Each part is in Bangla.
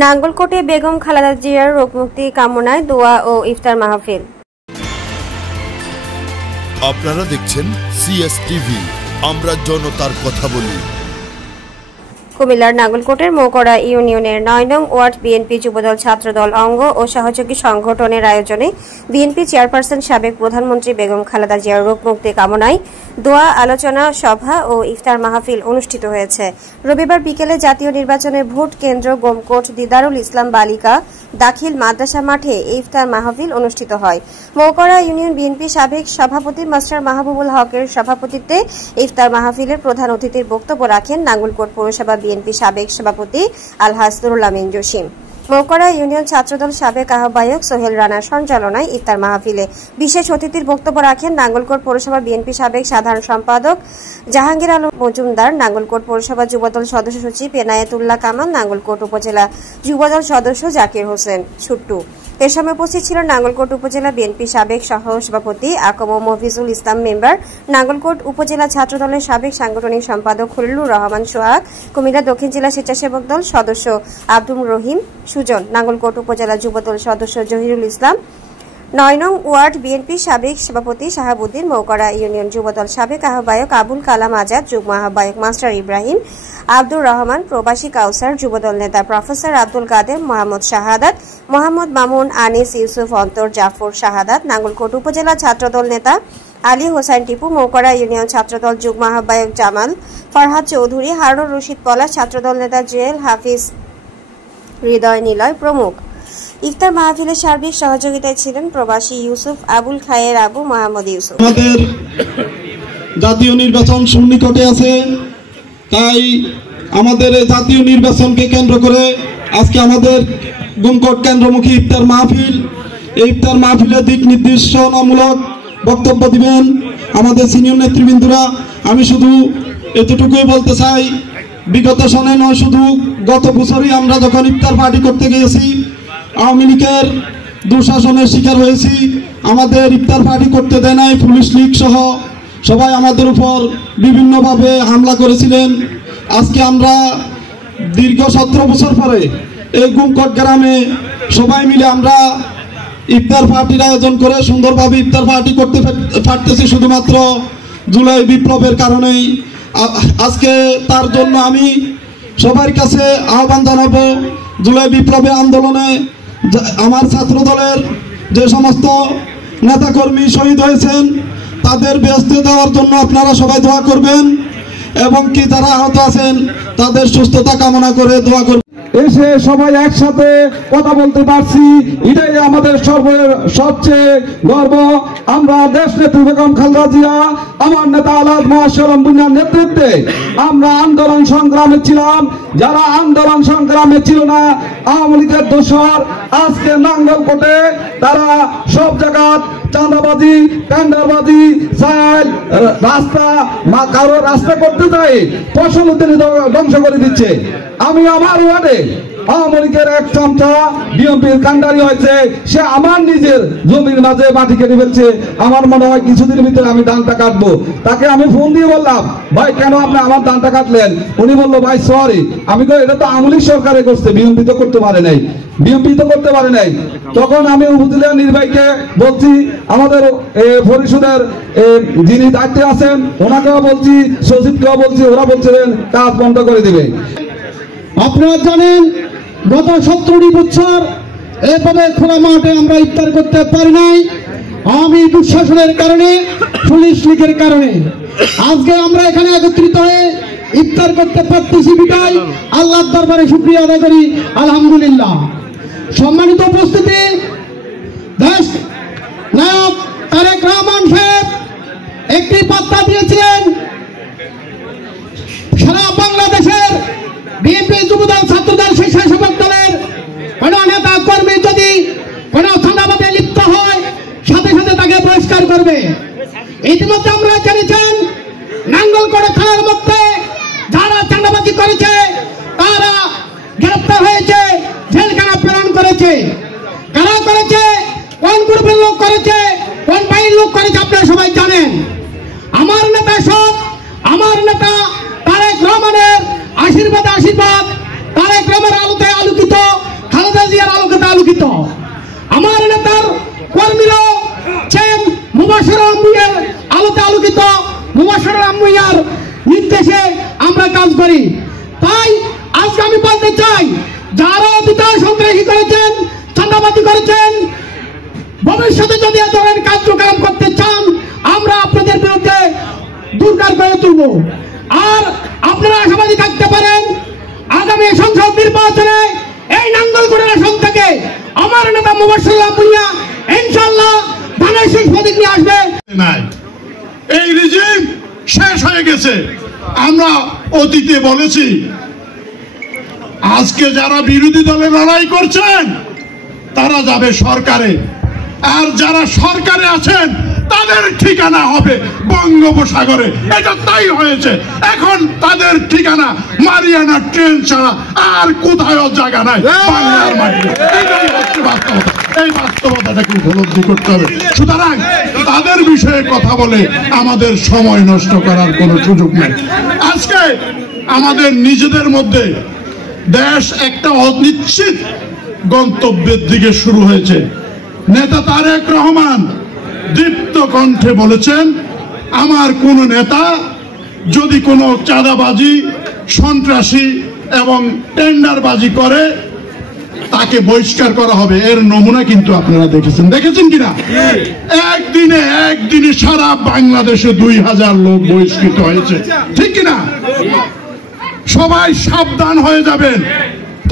নাঙ্গলকোটে বেগম খালেদা জিয়ার রোগমুক্তি কামনায় দোয়া ও ইফতার মাহফিল। আপনারা দেখছেন সিএসটিভি, আমরা জনতার কথা বলি। কুমিল্লার নাঙ্গলকোটের মৌকড়া ইউনিয়নের ৯ নং ওয়ার্ড বিএনপি যুবদল ছাত্রদল অঙ্গ ও সহযোগী সংগঠনের আয়োজনে বিএনপি চেয়ারপারসন সাবেক প্রধানমন্ত্রী বেগম খালেদা জিয়ার রোগমুক্তি কামনায় দোয়া, আলোচনা সভা ও ইফতার মাহফিল অনুষ্ঠিত হয়েছে। রবিবার বিকেলে জাতীয় নির্বাচনের ভোট কেন্দ্র গোমকোট দিদারুল ইসলাম বালিকা দাখিল মাদ্রাসা মাঠে ইফতার মাহফিল অনুষ্ঠিত হয়। মৌকড়া ইউনিয়ন বিএনপি সাবেক সভাপতি মাস্টার মাহবুবুল হকের সভাপতিত্বে ইফতার মাহফিলের প্রধান অতিথির বক্তব্য রাখেন নাঙ্গলকোট পৌরসভা বিএনপি সাবেক সভাপতি আলহাজ নুরুল আমিন জসিম। মৌকড়া ইউনিয়ন ছাত্রদল সাবেক আহ্বায়ক সোহেল রানার সঞ্চালনায় ইফতার মাহফিলে বিশেষ অতিথির বক্তব্য রাখেন নাঙ্গলকোট পৌরসভা বিএনপি সাবেক সাধারণ সম্পাদক জাহাঙ্গীর আলম মজুমদার, নাঙ্গলকোট পৌরসভা যুবদল সদস্য সচিব এনায়েতুল্লাহ কামাল, নাঙ্গলকোট উপজেলা যুবদল সদস্য জাকির হোসেন ছুট্টু। এর সময় উপস্থিত ছিলেন নাঙ্গলকোট উপজেলা বিএনপি সাবেক সহ সভাপতি আকম মফিজুল ইসলাম মেম্বার, নাঙ্গলকোট উপজেলা ছাত্রদলের সাবেক সাংগঠনিক সম্পাদক খলিলুর রহমান সোহাগ, কুমিল্লা দক্ষিণ জেলা স্বেচ্ছাসেবক দল সদস্য আব্দুল রহিম সুজন, নাঙ্গলকোট উপজেলা যুবদল সদস্য জহিরুল ইসলাম, ৯ নং ওয়ার্ড বিএনপি সাবেক সভাপতি শাহাবুদ্দিন, মৌকড়া ইউনিয়ন যুবদল সাবেক আহ্বায়ক আবুল কালাম আজাদ, যুগ্ম আহ্বায়ক মাস্টার ইব্রাহিম, আব্দুর রহমান, প্রবাসী কাউসার, যুবদল নেতা প্রফেসর আব্দুল কাদের, মোহাম্মদ শাহাদাত, মোহাম্মদ মামুন, আনিস, ইউসুফ, অন্তর, জাফর, শাহাদাত, নাঙ্গলকোট উপজেলা ছাত্রদল নেতা আলী হোসাইন টিপু, মৌকড়া ইউনিয়ন ছাত্রদল যুগ্ম আহ্বায়ক জামাল, ফরহাদ চৌধুরী, হারুন রশিদ পলাশ, ছাত্রদল নেতা জুয়েল, হাফিজ, হৃদয়, নিলয় প্রমুখ। ইফতার মাহফিলের সার্বিক সহযোগিতায় ছিলেন প্রবাসী ইউসুফ, আবুল খায়ের আবু, মোহাম্মদ ইউসুফ। আমাদের জাতীয় নির্বাচন সন্নিকটে আছে, তাই আমাদের জাতীয় নির্বাচনকে কেন্দ্র করে আজকে আমাদের গোমকোট কেন্দ্রমুখী ইফতার মাহফিল। এই ইফতার মাহফিলের দিক নির্দেশনামূলক বক্তব্য দিবেন আমাদের সিনিয়র নেতৃবৃন্দরা। আমি শুধু এতটুকুই বলতে চাই, বিগত সনে নয়, শুধু গত বছরই আমরা যখন ইফতার পার্টি করতে গিয়েছি আওয়ামী লীগের দুঃশাসনের শিকার হয়েছি। আমাদের ইফতার পার্টি করতে দেয় নাই, পুলিশ লীগ সহ সবাই আমাদের উপর বিভিন্নভাবে হামলা করেছিলেন। আজকে আমরা দীর্ঘ 17 বছর পরে এই গোমকোট গ্রামে সবাই মিলে আমরা ইফতার পার্টির আয়োজন করে সুন্দরভাবে ইফতার পার্টি করতে পারতেছি শুধুমাত্র জুলাই বিপ্লবের কারণেই। আজকে তার জন্য আমি সবার কাছে আহ্বান জানাবো, জুলাই বিপ্লবের আন্দোলনে আমার ছাত্র দলের যে সমস্ত নেতাকর্মী শহীদ হয়েছেন তাদের বেহেশতে দেওয়ার জন্য আপনারা সবাই দোয়া করবেন এবং কি যারা আহত আছেন তাদের সুস্থতা কামনা করে দোয়া করবেন। এসে সবাই একসাথে কথা বলতে পারছি, এটাই আমাদের সবচেয়ে গর্ব। আমরা দেশ নেত্রী বেগম খালেদা জিয়া, আমার নেতা আলহাজ মোয়াজ্জেম ভুঁইয়ার নেতৃত্বে আমরা আন্দোলন সংগ্রামে ছিলাম। যারা আন্দোলন সংগ্রামে ছিল না, আওয়ামী লীগের দোসর, আজকে নাঙ্গলকোটে তারা সব জায়গা চাঁদাবাজি, টেন্ডারবাজি, চাল, রাস্তা, কারো রাস্তা করতে যায় ফসল ধ্বংস করে দিচ্ছে। আমি আমার ওয়ার্ডে আওয়ামী লীগের এক চামচা বিএনপির কান্ডারি হয়েছে, সে আমার নিজের জমির মাঝে মাটি কেটে ফেলছে। আমার মনে হয় কিছুদিনের ভিতরে আমি ধানটা কাটবো। তাকে আমি ফোন দিয়ে বললাম, ভাই কেন আপনি আমার ধানটা কাটলেন? উনি বললো, ভাই সরি। আমি কই এটা তো আওয়ামী লীগ সরকারে করছে, বিএনপি তো করতে পারে নাই, তখন আমি উপজেলা নির্বাহীকে বলছি, আমাদের পরিষদের যিনি দায়িত্বে আছেন ওনাকেও বলছি, সচিবকেও বলছি, ওরা বলছিলেন কাজ বন্ধ করে দিবে। আপনারা জানেন গত 17 বছর এভাবে খোলা মাঠে আমরা ইফতার করতে পারি নাই, আওয়ামী দুঃশাসনের কারণে, পুলিশ লীগের কারণে। আজকে আমরা এখানে একত্রিত হয়ে ইফতার করতে পারতেছি বিদায় আল্লাহর দরবারে শুকরিয়া আদায় করি, আলহামদুলিল্লাহ। সম্মানিত উপস্থিতি, দেশ নায়ক তারেক রহমান সাহেব একটি বার্তা দিয়েছিলেন, সারা বাংলাদেশের বিএনপি যুবদল ছাত্রদল স্বেচ্ছাসেবক দলের কোন নেতা কর্মী যদি কোন চাঁদাবাদে লিপ্ত হয় সাথে সাথে তাকে বহিষ্কার করবে। ইতিমধ্যে আমরা জেনেছেন নাঙ্গলকোট থানার মধ্যে যারা চাঁদাবাজি করেছে তারা গ্রেপ্তার হয়েছে, জেলখানা প্রেরণ করেছে। কারা করেছে, কোন গ্রুপের লোক করেছে, কোন বাহিনীর লোক করেছে আপনারা সবাই জানেন। আমার নেতা সব, আমার নেতা তারেক রহমানের আশীর্বাদ, তারেক রহমানের আলোতে আলোকিত চাই, যারা অতীতে সন্ত্রাসী করেছেন, চাঁদাবাজি করেছেন, ভবিষ্যতে যদি এ ধরনের কার্যক্রম করতে চান আমরা আপনাদের বিরুদ্ধে দুর্গার করে তুলব। আর আপনারা আশাবাদী থাকতে পারেন আগামী সংসদ নির্বাচনে এই নাঙ্গলকোটের আসন থেকে আমার নেতা মুবাশশির ভূঁইয়া ইনশাআল্লাহ ধানের শীষ প্রতীক নিয়ে আসবে। এই রিজিম শেষ হয়ে গেছে। আমরা অতীতে বলেছি, আজকে যারা বিরোধী দলে লড়াই করছেন তারা যাবে সরকারে, আর যারা সরকারে আছেন তাদের ঠিকানা হবে বঙ্গোপসাগরে। এটা তাই হয়েছে। এখন তাদের ঠিকানা মারিয়ানা ট্রেন ছাড়া আর কোথাও জায়গা নাই বাংলার মাটিতে। এটাই হচ্ছে বাস্তবতা। এই বাস্তবতাটাকে উপলব্ধি করতে হবে। সুতরাং তাদের বিষয়ে কথা বলে আমাদের সময় নষ্ট করার কোনো সুযোগ নেই। আজকে আমাদের নিজেদের মধ্যে দেশ একটা অনিশ্চিত গন্তব্যের দিকে শুরু হয়েছে। নেতা তারেক রহমান দীপ্ত কণ্ঠে বলেছেন, আমার কোন নেতা যদি কোনো চাঁদাবাজি, সন্ত্রাসী এবং টেন্ডারবাজি করে তাকে বহিষ্কার করা হবে। এর নমুনা কিন্তু আপনারা দেখেছেন কিনা? একদিনে সারা বাংলাদেশে 2000 লোক বহিষ্কৃত হয়েছে, ঠিক কিনা? সবাই সাবধান হয়ে যাবেন।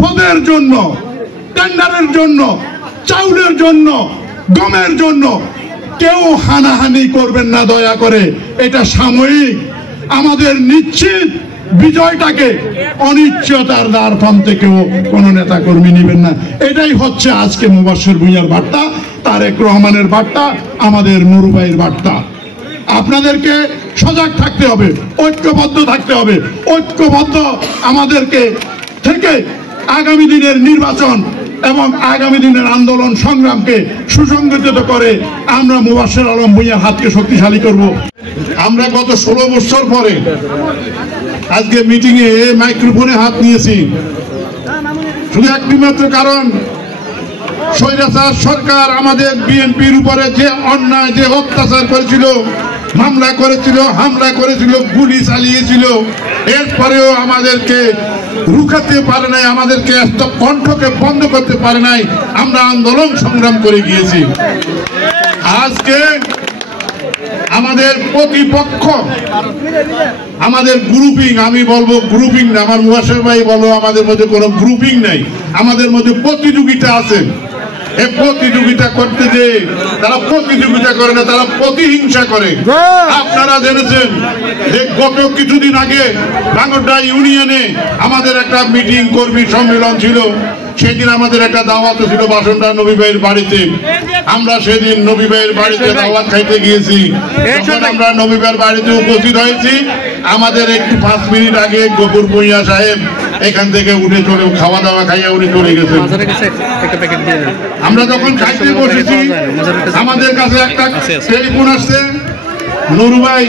পদের জন্য, টেন্ডারের জন্য, চাউলের জন্য, গমের জন্য কেউ হানাহানি করবেন না দয়া করে। এটা সাময়িক। আমাদের নিশ্চিত বিজয়টাকে অনিশ্চয়তার দ্বার প্রান্তে কেউ কোন নেতা কর্মী নেবেন না। এটাই হচ্ছে আজকে মুবাশশির ভূঁইয়ার বার্তা, তারেক রহমানের বার্তা, আমাদের নুরুভাইয়ের বার্তা। আপনাদেরকে সজাগ থাকতে হবে, ঐক্যবদ্ধ থাকতে হবে। ঐক্যবদ্ধ আমাদেরকে থেকে আগামী দিনের নির্বাচন এবং আগামী দিনের আন্দোলন সংগ্রামকে সুসংগঠিত করে আমরা মুবাশশির আলম ভূঁইয়ার হাতকে শক্তিশালী করব। আমরা গত 16 বছর পরে আজকে মিটিংয়ে মাইক্রোফোনে হাত নিয়েছি শুধু একটি মাত্র কারণ, স্বৈরাচার সরকার আমাদের বিএনপির উপরে যে অন্যায়, যে অত্যাচার করেছিল, মামলা করেছিল, হামলা করেছিল, গুলি চালিয়েছিল, এরপরেও আমাদেরকে রুখাতে পারে নাই, আমাদেরকে একটা কণ্ঠকে বন্ধ করতে পারে নাই। আমরা আন্দোলন সংগ্রাম করে গিয়েছি। আজকে আমাদের প্রতিপক্ষ, আমাদের গ্রুপিং, আমি বলবো গ্রুপিং না, আমার মুবাশশির ভাই বলো আমাদের মধ্যে কোনো গ্রুপিং নাই, আমাদের মধ্যে প্রতিযোগিতা আছে। এই প্রতিযোগিতা করতে যে তারা প্রতিযোগিতা করে না, তারা প্রতিহিংসা করে। আপনারা জেনেছেন যে গত কিছুদিন আগে ভাঙ্গরডাঙ্গা ইউনিয়নে আমাদের একটা মিটিং, কর্মী সম্মেলন ছিল। সেদিন আমাদের একটা দাওয়াত ছিল বাসনটা নবী ভাইয়ের বাড়িতে। আমরা সেদিন নবী ভাইয়ের বাড়িতে দাওয়াত খাইতে গিয়েছি। যখন আমরা নবী ভাইয়ের বাড়িতে উপস্থিত হয়েছি, আমাদের একটু 5 মিনিট আগে গফুর ভূঁইয়া সাহেব এখান থেকে উঠে চলে খাওয়া দাওয়া খাইয়া উনি চলে গেছেন। আমরা যখন খাইতে বসেছি আমাদের কাছে একটা টেলিফোন আসছে, নুরু ভাই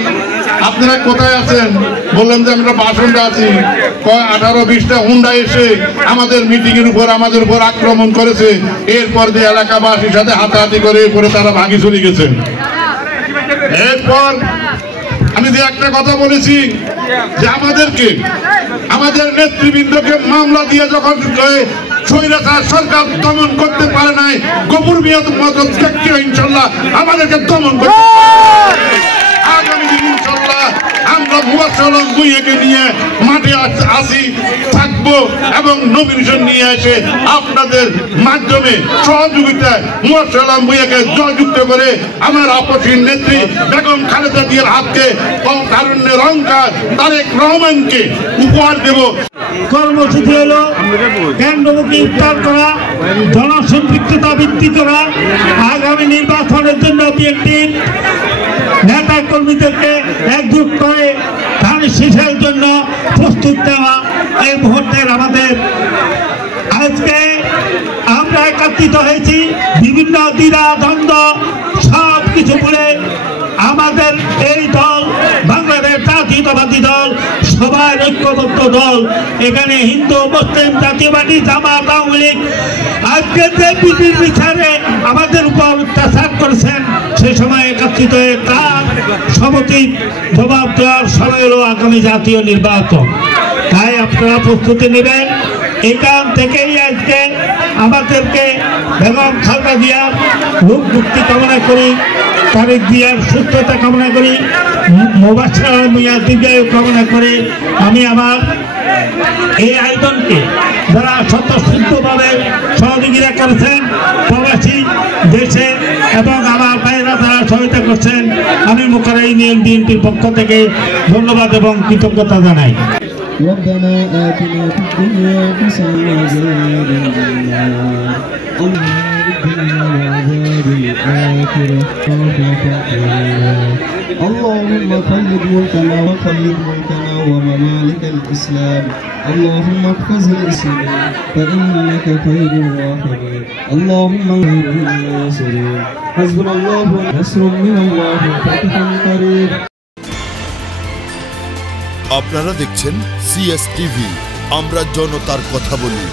আপনারা কোথায় আছেন? বললাম যে আমরা বাসনটা আছি। 18-20টা হুন্ডা এসে আমাদের মিটিং এর উপর আমাদের উপর আক্রমণ করেছে। এরপর যে এলাকাবাসীর সাথে হাতাহাতি করে এরপরে তারা ভাগি চলে গেছে। এরপর আমি যে একটা কথা বলেছি যে আমাদেরকে, আমাদের নেতৃবৃন্দকে মামলা দিয়ে যখন স্বৈরাচার সরকার দমন করতে পারে নাই, গফুর মিয়ার মতো ব্যক্তিও ইনশাল্লাহ আমাদেরকে দমন করতে পারে। আগামী দিন ইনশাল্লাহ আমরা মুবাশশির আলম ভূঁইয়াকে নিয়ে মাঠে আসি, থাকবো এবং নমিনেশন নিয়ে এসে আপনাদের মাধ্যমে সহযোগিতায় মুবাশশির আলম ভূঁইয়াকে জয়যুক্ত করে আমার আপসীর নেত্রী বেগম খালেদা জিয়ার হাতকে তারুণ্যের অহংকার তারেক রহমানকে উপহার দেব। কর্মসূচি হলো কেন্দ্রমুখী ইফতার করা, জনসম্পৃক্ততা বৃদ্ধি করা, আগামী নির্বাচনের জন্য বিএনপির নেতা কর্মীদেরকে একজোট করে ধানের শীষের জন্য প্রস্তুত দেওয়া। এই মুহূর্তের আমাদের আজকে আমরা একত্রিত হয়েছি বিভিন্ন দ্বিধা দ্বন্দ্ব সব কিছু বলে আমাদের এই দল বাংলাদেশ জাতীয়তাবাদী দল সবার ঐক্যবদ্ধ দল। এখানে হিন্দু, মুসলিম, জাতীয়বাদী, জামাত, আওয়ামী লীগ আজকে যে বিধির বিচারে আমাদের উপর অত্যাচার করেছেন সে সময় একত্রিত হয়ে তার সমতির জবাব দেওয়ার সময় হলো আগামী জাতীয় নির্বাচন। তাই আপনারা প্রস্তুতি নেবেন। এই কারণ থেকেই আজকে আমাদেরকে বেগম খালেদা জিয়ার রোগ মুক্তি কামনা করি, তারেক জিয়ার সুস্থতা কামনা করি, মোবাশ্বের মিয়া দীর্ঘায়ু কামনা করে আমি আমার এই আয়োজনকে যারা স্বতঃস্ফূর্তভাবে সহযোগিতা করেছেন প্রবাসী দেশে এবং আমার ভাইয়েরা যারা সহায়তা করছেন আমি মোকাররা ইউনিয়ন বিএনপির পক্ষ থেকে ধন্যবাদ এবং কৃতজ্ঞতা জানাই। ربنا آتنا في الدنيا حسنة وعذاب النار وعذاب الآخرة اللهم خلد ملكنا وخلد ملكنا وممالك الإسلام اللهم احفظ الإسلام فإنك خير الراحمين اللهم خير الناصرين حسبنا الله ونصر من الله فتح قريب। আপনারা দেখছেন CS টিভি, আমরা জনতার কথা বলি।